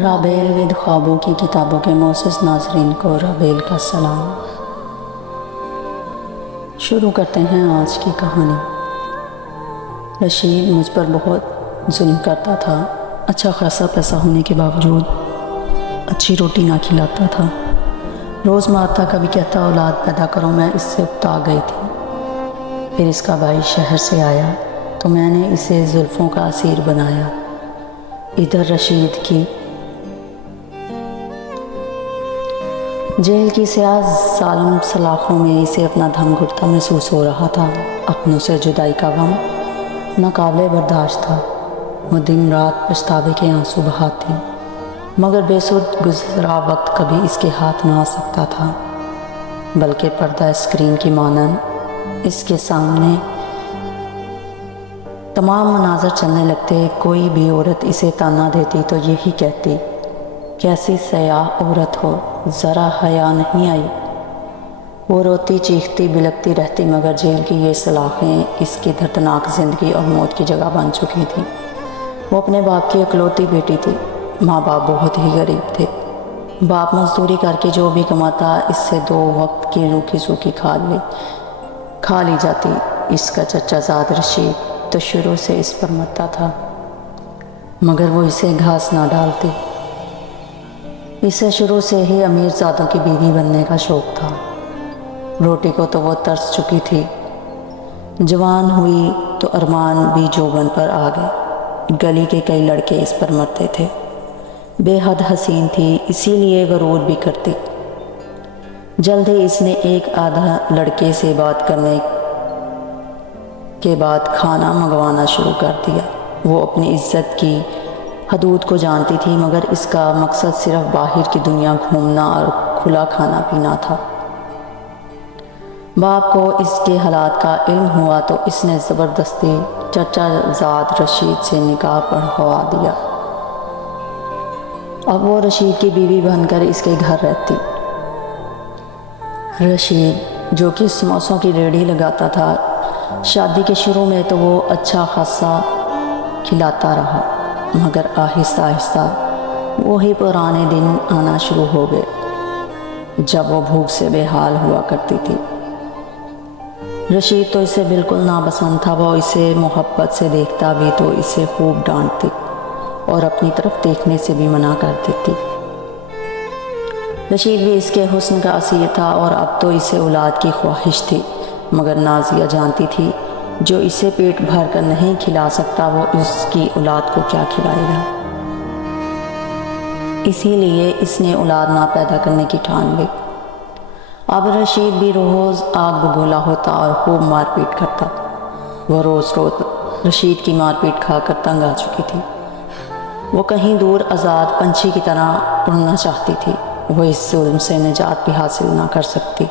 Rabeel with خوابوں کی کتابوں کے معزز ناظرین کو رابیل کا سلام۔ شروع کرتے ہیں آج کی کہانی۔ رشید مجھ پر بہت ظلم کرتا تھا۔ اچھا خاصا پیسہ ہونے کے باوجود اچھی روٹی نہ کھلاتا تھا۔ روز مارتا، کبھی کہتا اولاد پیدا کرو، میں اس سے اکتا گئی تھی۔ پھر اس کا بھائی شہر سے آیا تو میں نے اسے زلفوں کا اسیر بنایا۔ ادھر رشید کی جیل کی سیاہ ظالم سلاخوں میں اسے اپنا دھم گھٹتا محسوس ہو رہا تھا۔ اپنوں سے جدائی کا غم ناقابل برداشت تھا۔ وہ دن رات پچھتاوے کے آنسو بہاتی، مگر بے سود گزرا وقت کبھی اس کے ہاتھ نہ آ سکتا تھا، بلکہ پردہ اسکرین کی مانند اس کے سامنے تمام مناظر چلنے لگتے۔ کوئی بھی عورت اسے تانا دیتی تو یہی کہتی، کیسی سیاہ عورت ہو، ذرا حیا نہیں آئی۔ وہ روتی چیختی بلکتی رہتی، مگر جیل کی یہ سلاخیں اس کی دردناک زندگی اور موت کی جگہ بن چکی تھیں۔ وہ اپنے باپ کی اکلوتی بیٹی تھی۔ ماں باپ بہت ہی غریب تھے۔ باپ مزدوری کر کے جو بھی کماتا، اس سے 2 وقت کی روکھی سوکھی کھا لی جاتی۔ اس کا چچا زاد رشید تو شروع سے اس پر مرتا تھا، مگر وہ اسے گھاس نہ ڈالتی۔ اسے شروع سے ہی امیر زادوں کی بیوی بننے کا شوق تھا۔ روٹی کو تو وہ ترس چکی تھی۔ جوان ہوئی تو ارمان بھی جوبن پر آ گئے۔ گلی کے کئی لڑکے اس پر مرتے تھے۔ بے حد حسین تھی، اسی لیے غرور بھی کرتی۔ جلد ہی اس نے ایک آدھا لڑکے سے بات کرنے کے بعد کھانا منگوانا شروع کر دیا۔ وہ اپنی عزت کی حدود کو جانتی تھی، مگر اس کا مقصد صرف باہر کی دنیا گھومنا اور کھلا کھانا پینا تھا۔ باپ کو اس کے حالات کا علم ہوا تو اس نے زبردستی چچا زاد رشید سے نکاح پڑھوا دیا۔ اب وہ رشید کی بیوی بن کر اس کے گھر رہتی۔ رشید جو کہ سموسوں کی ریڑھی لگاتا تھا، شادی کے شروع میں تو وہ اچھا خاصا کھلاتا رہا، مگر آہستہ آہستہ وہی پرانے دن آنا شروع ہو گئے جب وہ بھوک سے بے حال ہوا کرتی تھی۔ رشید تو اسے بالکل ناپسند تھا۔ وہ اسے محبت سے دیکھتا بھی تو اسے خوب ڈانٹتی اور اپنی طرف دیکھنے سے بھی منع کر دیتی۔ رشید بھی اس کے حسن کا اسیر تھا اور اب تو اسے اولاد کی خواہش تھی، مگر نازیہ جانتی تھی جو اسے پیٹ بھر کر نہیں کھلا سکتا، وہ اس کی اولاد کو کیا کھلائے گا۔ اسی لیے اس نے اولاد نہ پیدا کرنے کی ٹھان لی۔ اب رشید بھی روز آگ بگولا ہوتا اور خوب مار پیٹ کرتا۔ وہ روز رشید کی مار پیٹ کھا کر تنگ آ چکی تھی۔ وہ کہیں دور آزاد پنچھی کی طرح اڑنا چاہتی تھی۔ وہ اس ظلم سے نجات بھی حاصل نہ کر سکتی،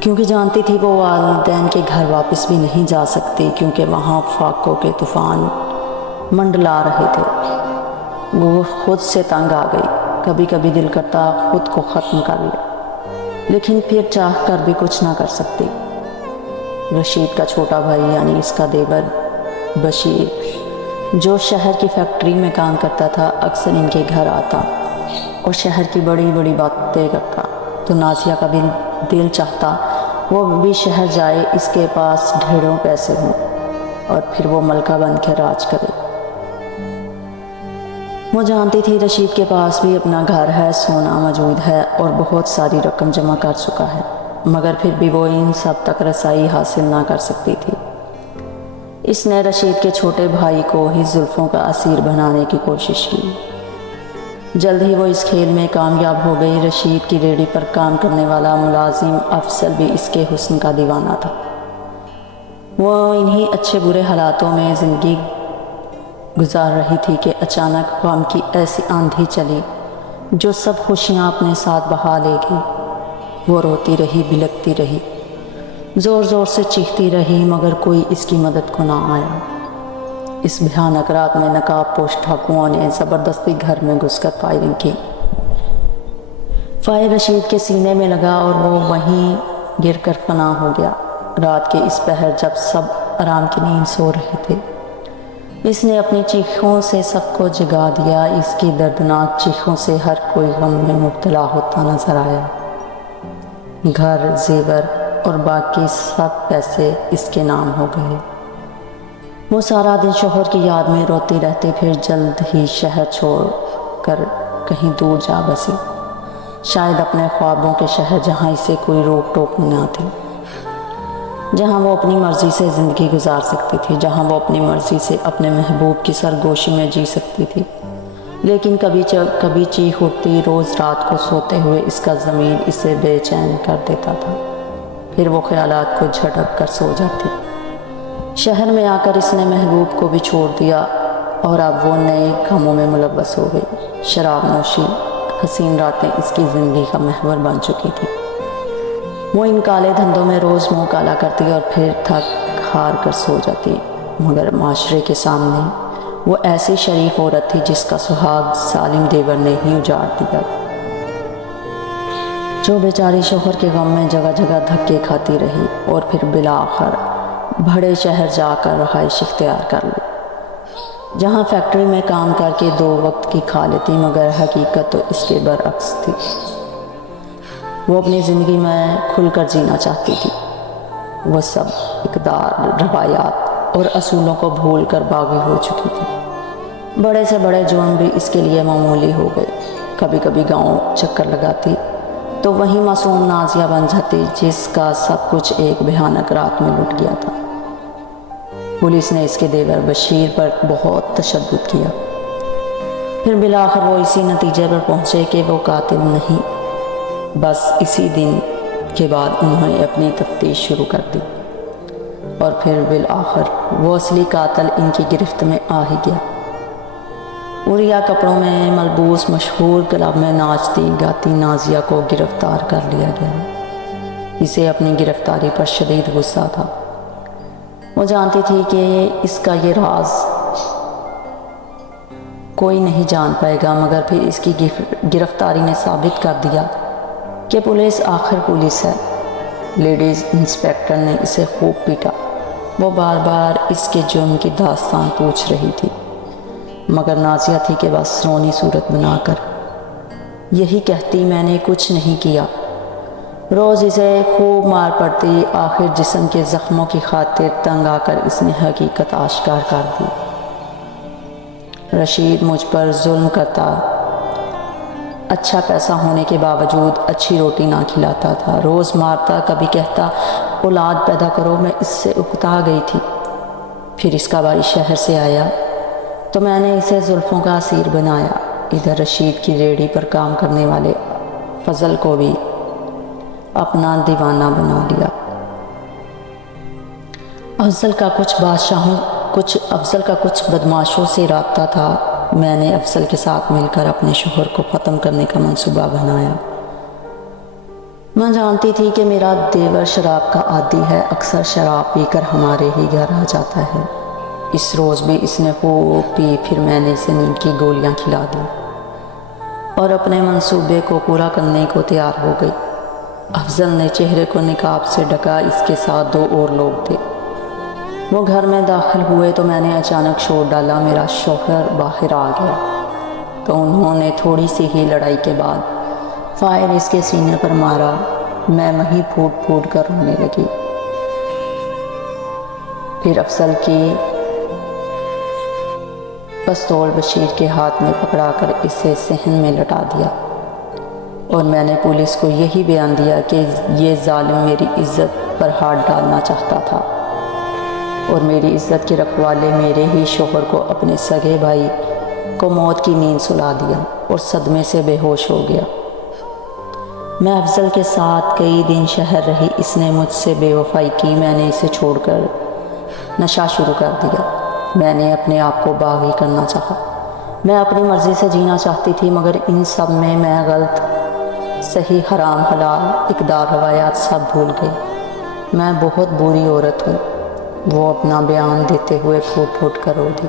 کیونکہ جانتی تھی وہ والدین کے گھر واپس بھی نہیں جا سکتی، کیونکہ وہاں فاقوں کے طوفان منڈلا رہے تھے۔ وہ خود سے تنگ آ گئی۔ کبھی کبھی دل کرتا خود کو ختم کر لے، لیکن پھر چاہ کر بھی کچھ نہ کر سکتی۔ رشید کا چھوٹا بھائی یعنی اس کا دیور بشیر، جو شہر کی فیکٹری میں کام کرتا تھا، اکثر ان کے گھر آتا اور شہر کی بڑی بڑی باتیں کرتا، تو نازیہ کا بھی دل چاہتا وہ بھی شہر جائے، اس کے پاس ڈھیروں پیسے ہوں اور پھر وہ ملکہ بن کے راج کرے۔ وہ جانتی تھی رشید کے پاس بھی اپنا گھر ہے، سونا موجود ہے اور بہت ساری رقم جمع کر چکا ہے، مگر پھر بھی وہ ان سب تک رسائی حاصل نہ کر سکتی تھی۔ اس نے رشید کے چھوٹے بھائی کو ہی زلفوں کا اسیر بنانے کی کوشش کی۔ جلد ہی وہ اس کھیل میں کامیاب ہو گئی۔ رشید کی ریڑھی پر کام کرنے والا ملازم افضل بھی اس کے حسن کا دیوانہ تھا۔ وہ انہی اچھے برے حالاتوں میں زندگی گزار رہی تھی کہ اچانک غم کی ایسی آندھی چلی جو سب خوشیاں اپنے ساتھ بہا لے گئی۔ وہ روتی رہی، بلکتی رہی، زور زور سے چیختی رہی، مگر کوئی اس کی مدد کو نہ آیا۔ اس بھیانک رات میں نقاب پوش ڈاکوؤں نے زبردستی گھر میں گھس کر فائرنگ کی۔ فائر رشید کے سینے میں لگا اور وہ وہیں گر کر فنا ہو گیا۔ رات کے اس پہر جب سب آرام کی نیند سو رہے تھے، اس نے اپنی چیخوں سے سب کو جگا دیا، اس کی دردناک چیخوں سے ہر کوئی غم میں مبتلا ہوتا نظر آیا۔ گھر، زیور اور باقی سب پیسے اس کے نام ہو گئے۔ وہ سارا دن شوہر کی یاد میں روتی رہتی، پھر جلد ہی شہر چھوڑ کر کہیں دور جا بسی، شاید اپنے خوابوں کے شہر، جہاں اسے کوئی روک ٹوک نہ تھی، جہاں وہ اپنی مرضی سے زندگی گزار سکتی تھی، جہاں وہ اپنی مرضی سے اپنے محبوب کی سرگوشی میں جی سکتی تھی۔ لیکن کبھی چیخ اٹھتی، روز رات کو سوتے ہوئے اس کا ضمیر اسے بے چین کر دیتا تھا، پھر وہ خیالات کو جھٹک کر سو جاتی۔ شہر میں آ کر اس نے محبوب کو بھی چھوڑ دیا اور اب وہ نئے کاموں میں ملوث ہو گئی۔ شراب نوشی، حسین راتیں اس کی زندگی کا محور بن چکی تھی۔ وہ ان کالے دھندوں میں روز منہ کالا کرتی اور پھر تھک ہار کر سو جاتی، مگر معاشرے کے سامنے وہ ایسی شریف عورت تھی جس کا سہاگ ظالم دیور نے ہی اجاڑ دیا، جو بیچاری شوہر کے غم میں جگہ جگہ دھکے کھاتی رہی اور پھر بالآخر بڑے شہر جا کر رہائش اختیار کر لی، جہاں فیکٹری میں کام کر کے 2 وقت کی کھا لیتی، مگر حقیقت تو اس کے برعکس تھی۔ وہ اپنی زندگی میں کھل کر جینا چاہتی تھی۔ وہ سب اقدار، روایات اور اصولوں کو بھول کر باغی ہو چکی تھی۔ بڑے سے بڑے جرم بھی اس کے لیے معمولی ہو گئے۔ کبھی کبھی گاؤں چکر لگاتی تو وہیں معصوم نازیہ بن جاتی، جس کا سب کچھ ایک بھیانک رات میں لٹ گیا تھا۔ پولیس نے اس کے دیور بشیر پر بہت تشدد کیا، پھر بالآخر وہ اسی نتیجے پر پہنچے کہ وہ قاتل نہیں۔ بس اسی دن کے بعد انہوں نے اپنی تفتیش شروع کر دی اور پھر بالآخر وہ اصلی قاتل ان کی گرفت میں آ ہی گیا۔ اوریا کپڑوں میں ملبوس مشہور کلب میں ناچتی گاتی نازیہ کو گرفتار کر لیا گیا۔ اسے اپنی گرفتاری پر شدید غصہ تھا۔ وہ جانتی تھی کہ اس کا یہ راز کوئی نہیں جان پائے گا، مگر پھر اس کی گرفتاری نے ثابت کر دیا کہ پولیس آخر پولیس ہے۔ لیڈیز انسپیکٹر نے اسے خوب پیٹا۔ وہ بار بار اس کے جرم کی داستان پوچھ رہی تھی، مگر نازیہ تھی کہ بس رونی صورت بنا کر یہی کہتی، میں نے کچھ نہیں کیا۔ روز اسے خوب مار پڑتی، آخر جسم کے زخموں کی خاطر تنگ آ کر اس نے حقیقت آشکار کر دی۔ رشید مجھ پر ظلم کرتا، اچھا پیسہ ہونے کے باوجود اچھی روٹی نہ کھلاتا تھا، روز مارتا، کبھی کہتا اولاد پیدا کرو، میں اس سے اکتا گئی تھی۔ پھر اس کا بھائی شہر سے آیا تو میں نے اسے زلفوں کا اسیر بنایا۔ ادھر رشید کی ریڑھی پر کام کرنے والے فضل کو بھی اپنا دیوانہ بنا لیا۔ افضل کا کچھ بدماشوں سے رابطہ تھا۔ میں نے افضل کے ساتھ مل کر اپنے شوہر کو ختم کرنے کا منصوبہ بنایا۔ میں جانتی تھی کہ میرا دیور شراب کا عادی ہے، اکثر شراب پی کر ہمارے ہی گھر آ جاتا ہے۔ اس روز بھی اس نے خوب پی، پھر میں نے اسے نیند کی گولیاں کھلا دی اور اپنے منصوبے کو پورا کرنے کو تیار ہو گئی۔ افضل نے چہرے کو نقاب سے ڈھکا، اس کے ساتھ 2 اور لوگ تھے۔ وہ گھر میں داخل ہوئے تو میں نے اچانک شور ڈالا، میرا شوہر باہر آ گیا۔ تو انہوں نے تھوڑی سی ہی لڑائی کے بعد فائر اس کے سینے پر مارا۔ میں وہیں پھوٹ پھوٹ کر رونے لگی۔ پھر افضل کی پستول بشیر کے ہاتھ میں پکڑا کر اسے صحن میں لٹا دیا اور میں نے پولیس کو یہی بیان دیا کہ یہ ظالم میری عزت پر ہاتھ ڈالنا چاہتا تھا اور میری عزت کے رکھوالے میرے ہی شوہر کو، اپنے سگے بھائی کو موت کی نیند سلا دیا اور صدمے سے بے ہوش ہو گیا۔ میں افضل کے ساتھ کئی دن شہر رہی، اس نے مجھ سے بے وفائی کی، میں نے اسے چھوڑ کر نشہ شروع کر دیا۔ میں نے اپنے آپ کو باغی کرنا چاہا، میں اپنی مرضی سے جینا چاہتی تھی، مگر ان سب میں غلط صحیح حرام حلال اقدار روایات سب بھول گئی۔ میں بہت بری عورت ہوں، وہ اپنا بیان دیتے ہوئے پھوٹ پھوٹ کر رو دی۔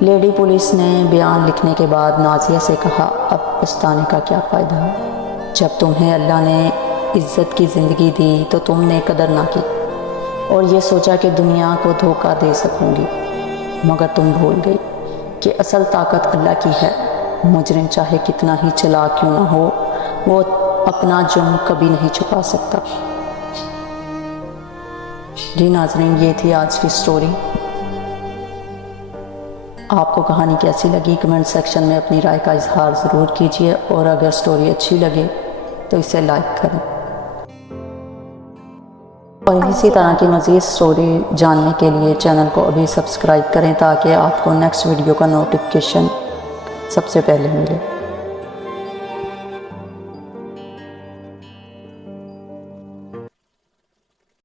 لیڈی پولیس نے بیان لکھنے کے بعد نازیہ سے کہا، اب پچھتانے کا کیا فائدہ ہے؟ جب تمہیں اللہ نے عزت کی زندگی دی تو تم نے قدر نہ کی اور یہ سوچا کہ دنیا کو دھوکہ دے سکوں گی۔ مگر تم بھول گئی کہ اصل طاقت اللہ کی ہے۔ مجرم چاہے کتنا ہی چلاک کیوں نہ ہو، وہ اپنا جرم کبھی نہیں چھپا سکتا۔ جی ناظرین، یہ تھی آج کی سٹوری۔ آپ کو کہانی کیسی لگی کمنٹ سیکشن میں اپنی رائے کا اظہار ضرور کیجیے، اور اگر سٹوری اچھی لگے تو اسے لائک کریں، اور اسی طرح کی مزید سٹوری جاننے کے لیے چینل کو ابھی سبسکرائب کریں تاکہ آپ کو نیکسٹ ویڈیو کا نوٹیفیکیشن سب سے پہلے ملے۔